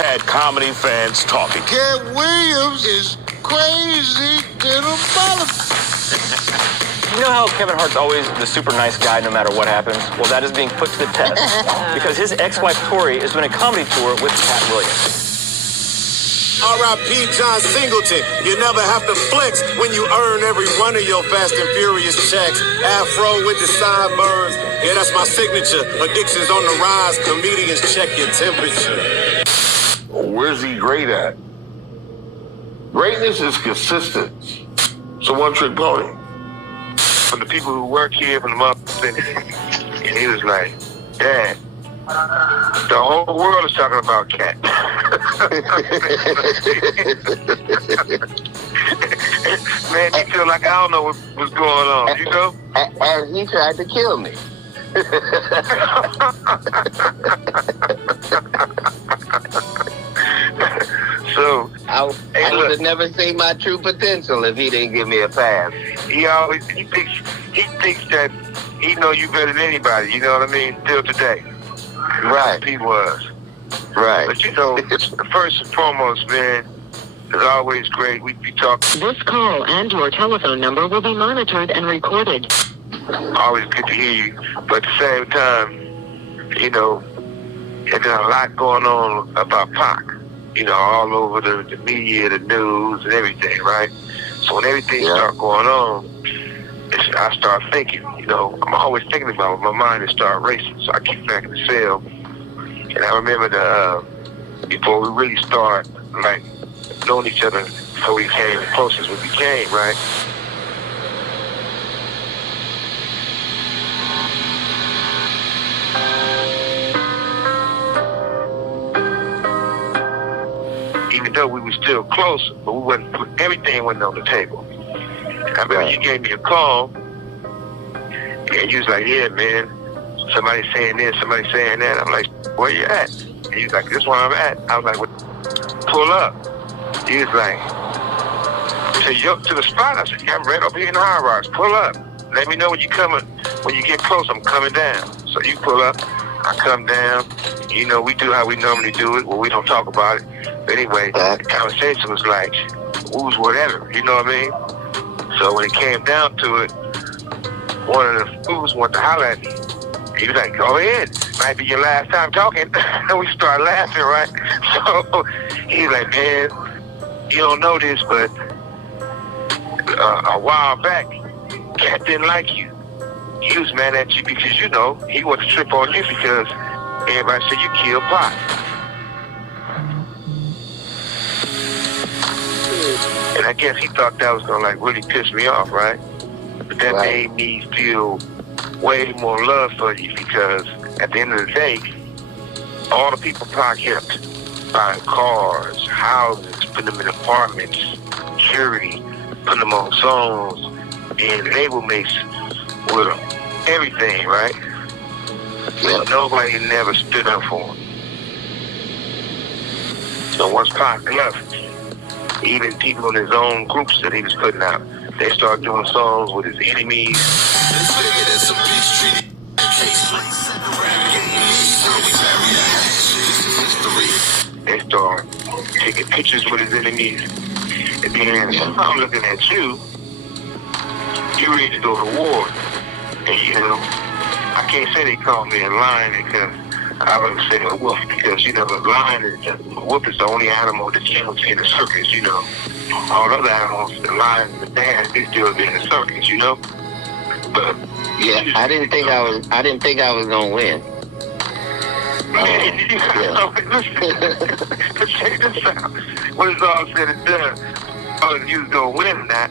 had comedy fans talking. Cat Williams is crazy than a motherfucker. You know how Kevin Hart's always the super nice guy no matter what happens? Well, that is being put to the test because his ex-wife Tori is doing a comedy tour with Cat Williams. R.I.P. John Singleton. You never have to flex when you earn every one of your Fast and Furious checks. Afro with the sideburns. Yeah, that's my signature. Addiction's on the rise. Comedians check your temperature. Where's he great at? Greatness is consistent. It's a one-trick pony. From the people who work here, from the motherfuckers, and he was like, Dad, the whole world is talking about Cat. Man, he feel like I don't know what's going on, you know? And he tried to kill me. So I would have never seen my true potential if he didn't give me a pass. he thinks that he know you better than anybody, you know what I mean? Till today. Right. He was. Right. But you know, first and foremost, man, it's always great. We be talking. This call and your telephone number will be monitored and recorded. Always good to hear you. But at the same time, you know, there's a lot going on about Pac. You know, all over the media, the news, and everything, right? So when everything starts going on, I start thinking, you know, I'm always thinking about it. My mind is start racing, so I keep back in the cell. And I remember before we really start, like, knowing each other, before we became as close as we became, right? Even though we were still close, but we wasn't everything wasn't on the table. I remember you gave me a call, and you was like, yeah, man, somebody saying this, somebody saying that. I'm like, where you at? And he was like, this is where I'm at. I was like, well, pull up. He was like, to the spot. I said, yeah, I'm right up here in the High Rocks. Pull up. Let me know when you coming. When you get close, I'm coming down. So you pull up, I come down. You know, we do how we normally do it. Well, we don't talk about it. But anyway, the conversation was like, who's whatever, you know what I mean? So when it came down to it, one of the fools wanted to holler at me. He was like, go ahead. Might be your last time talking. And we started laughing, right? So he's like, man, you don't know this, but a while back, Cat didn't like you. He was mad at you because, you know, he wanted to trip on you because everybody said you killed Pac. And I guess he thought that was gonna like really piss me off, right? But that made me feel way more love for you because at the end of the day, all the people Pac helped, buying cars, houses, putting them in apartments, security, putting them on songs, and label mates with them, everything, right? But nobody never stood up for him. So once Pac left, even people in his own groups that he was putting out, they started doing songs with his enemies. They started taking pictures with his enemies. And then I'm looking at you, you ready to go to war. And you know, I can't say they called me a lion because I would say a wolf because, you know, a wolf is the only animal that you don't see in the circus, you know. All other animals, the lions and the bears, they still be in the circus, you know. But yeah, I didn't think I was gonna win. Check this out. When it's all said and done, whether you was gonna win or not,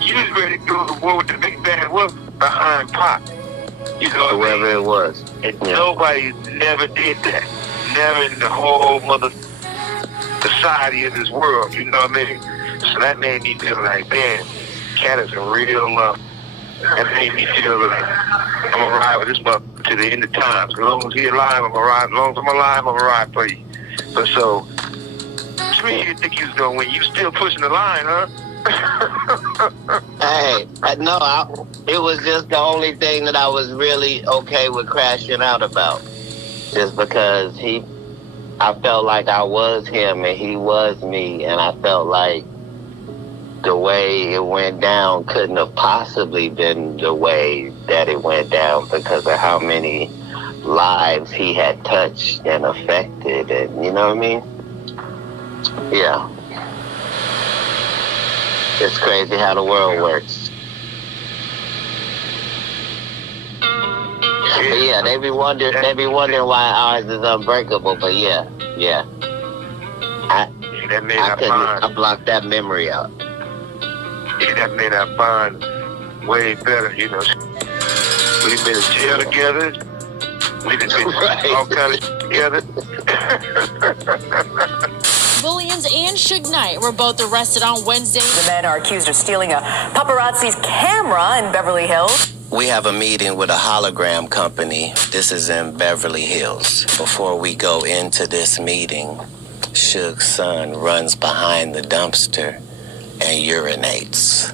you was ready to go to war with the big bad wolf behind Pac. You know, whoever it was. And nobody never did that. Never in the whole society of this world, you know what I mean? So that made me feel like, man, Cat is a real love. That made me feel like I'm gonna ride with this mother to the end of time. As long as he's alive, I'm gonna ride. As long as I'm alive, I'm gonna ride for you. But so, to me, you didn't think you was gonna win. You still pushing the line, huh? Hey, it was just the only thing that I was really okay with crashing out about. Just because I I felt like I was him and he was me, and I felt like the way it went down couldn't have possibly been the way that it went down because of how many lives he had touched and affected, and you know what I mean? Yeah. It's crazy how the world works. But yeah, they be wondering why ours is unbreakable, but yeah. I blocked that memory out. Yeah, that made our bond way better, you know. We've been in jail together. We've been all kinds of together. Williams and Suge Knight were both arrested on Wednesday. The men are accused of stealing a paparazzi's camera in Beverly Hills. We have a meeting with a hologram company. This is in Beverly Hills. Before we go into this meeting, Suge's son runs behind the dumpster and urinates.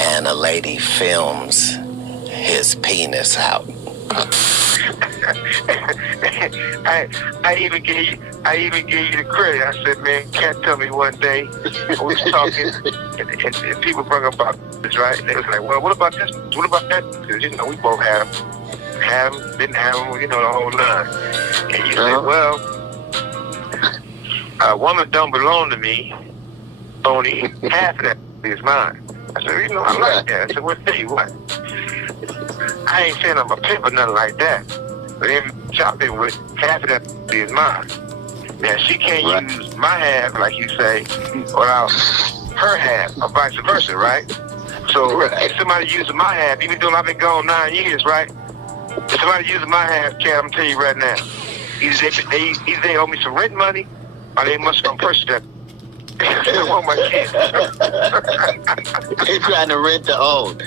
And a lady films his penis out. I even gave you the credit. I said, man, Cat told me one day, we was talking, and people bring up about this, right? And they was like, well, what about this? What about that? Because, you know, we both had them, didn't have them, you know, the whole nine. And you say, well, a woman don't belong to me, only half of that is mine. I said, you know, I like that. I said, well, tell you what. I ain't saying I'm a pimp or nothing like that. But every chop it with half of that is mine. Now, she can't use my half, like you say, without her half, or vice versa, right? So if somebody uses my half, even though I've been gone 9 years, right? If somebody uses my half, Cat, I'm telling you right now, either they owe me some rent money, or they must come purchase that. I want my kids. They trying to rent to own.